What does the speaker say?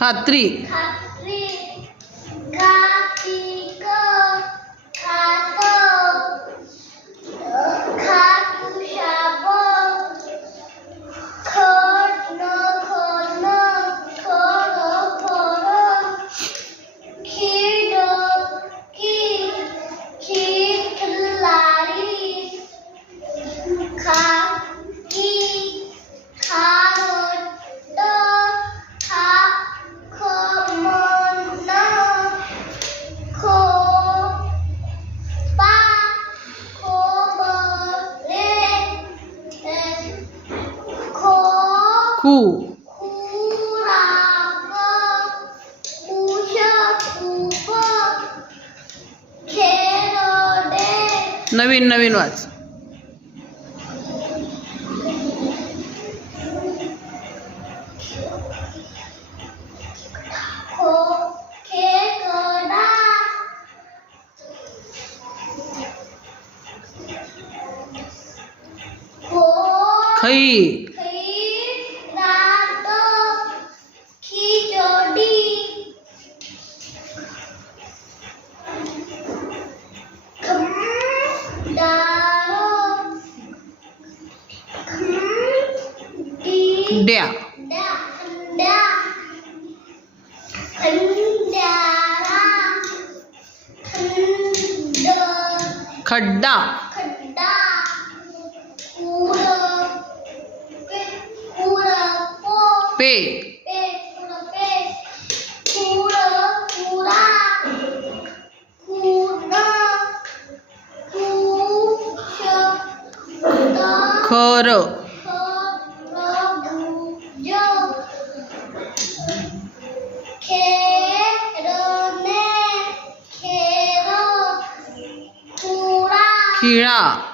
खात्री खात्री घातिक खात खातुशाब खण खण खर खर खिडकी खिटलारी खाकी खारट खमण खोपा खोबरे खू खुराक उशपूप खेरडे नवीन नवीन वाच खेकडा खई रात खिचडी द्या खड्डा पे खर खिळा